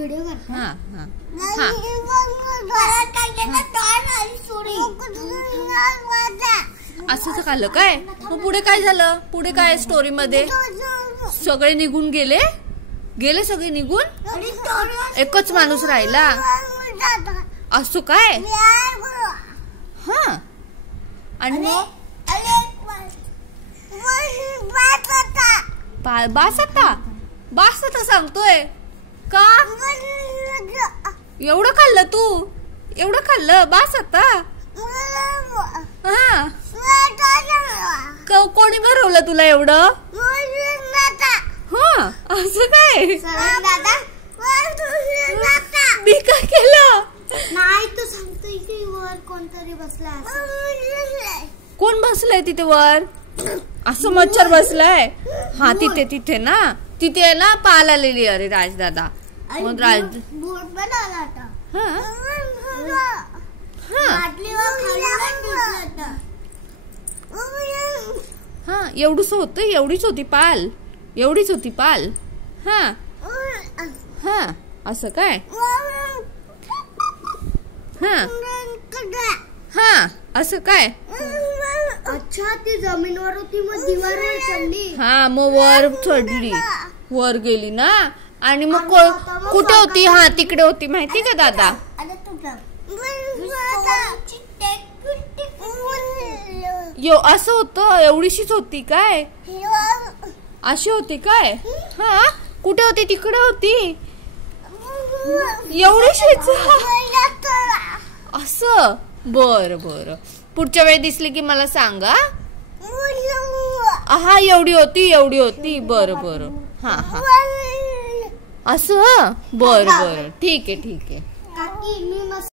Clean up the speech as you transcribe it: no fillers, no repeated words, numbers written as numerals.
Video करतो. हा हा असंच खाल्लं काय? मग पुढे काय झालं? पुढे काय स्टोरी मध्ये? सगळे निघून गेले सगळे निघून एकच माणूस राहिला असं काय? हा आणि मग बास आता सांगतोय का? एवढं खाल्लं तू? एवढं खाल्लं बास आता? हा कोणी भरवलं तुला एवढं? हा असं काय? मी काय केलं नाही तू सांगतोय की वर कोणतरी बसला. कोण बसलंय तिथे वर? असं मच्छर बसलाय? हा तिथे ना तिथे ना पाल आलेली. अरे राजदादा मग हा एवढीच होती पाल. हा हा असं काय? हा हा असं काय? अच्छा ती जमीनवर होती मग दिवारवर चढली. हा मग वर चढली वर गेली ना. आणि मग कुठे होती? हा तिकडे होती माहिती का दादा? असं होतं एवढीशीच होती काय? अशी होती काय? हा कुठे होती? तिकडे होती एवढीशीच असं. बर पुढच्या वेळी दिसली की मला सांगा. हा एवढी होती. बर हा असं. बर ठीक आहे.